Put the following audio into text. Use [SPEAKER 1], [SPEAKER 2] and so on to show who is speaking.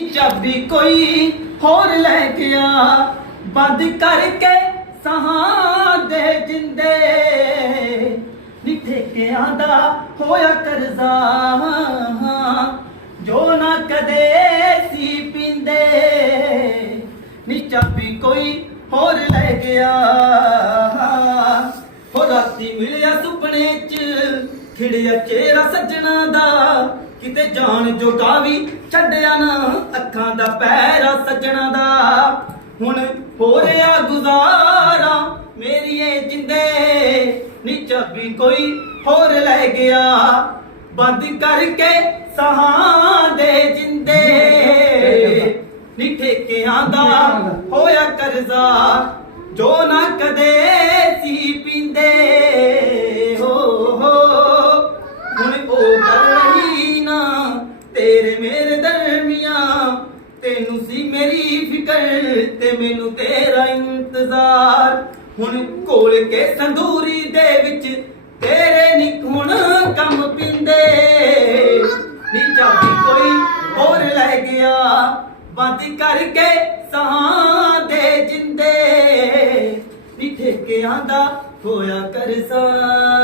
[SPEAKER 1] ਚਾਬੀ ਕੋਈ ਹੋਰ ਲੈ ਗਿਆ ਬੰਦ ਕਰਕੇ ਸਹਾਂ ਦੇ ਜਿੰਦੇ। ਨੀ ਠੇਕਿਆਂ ਦਾ ਹੋਇਆ ਕਰਜ਼ਾ, ਜੋ ਨਾ ਕਦੇ ਸੀ ਪਿੰਦੇ। ਨੀ ਚਾਬੀ ਕੋਈ ਹੋਰ ਲੈ ਗਿਆ ਹੋ ਰਾਤੀ ਮਿਲਿਆ ਸੁਪਨੇ ਚ, ਖਿੜਿਆ ਚਿਹਰਾ ਸੱਜਣਾ ਦਾ। ਕਿਤੇ ਜਾਣ ਜੋਗਾ ਵੀ ਛੱਡਿਆ ਨਾ ਅੱਖਾਂ ਦਾ ਪੈਰਾ ਸੱਜਣਾ ਦਾ। ਹੁਣ ਹੋ ਰਿਹਾ ਗੁਜ਼ਾਰਾ ਮੇਰੀਏ ਜਿੰਦੇ ਨੀ ਚਾਬੀ ਕੋਈ ਹੋਰ ਲੈ ਗਿਆ। ਬੰਦ ਕਰਕੇ ਸਹਾਂ ਦੇ ਜਿੰਦੇ ਨੀ ਠੇਕਿਆਂ ਦਾ। ਹੋਇਆ ਕਰਜ਼ਾ ਜੋ ਨਾ ਕਦੇ ਮੇਰੀ ਫਿਕਰ ਤੇ ਮੈਨੂੰ ਤੇਰਾ ਇੰਤਜ਼ਾਰ। ਹੁਣ ਕੋਲ ਕੇ ਸੰਦੂਰੀ ਦੇ ਵਿੱਚ ਤੇਰੇ ਨਿਕ ਹੁਣ ਕੰਮ ਪਿੰਦੇ। ਨੀ ਚਾਬੀ ਕੋਈ ਹੋਰ ਲੈ ਗਿਆ ਬੰਦ ਕਰਕੇ ਸਾਂ ਦੇ ਜਿੰਦੇ। ਨੀ ਠੇਕਿਆਂ ਦਾ ਹੋਇਆ ਕਰਜ਼ਾ।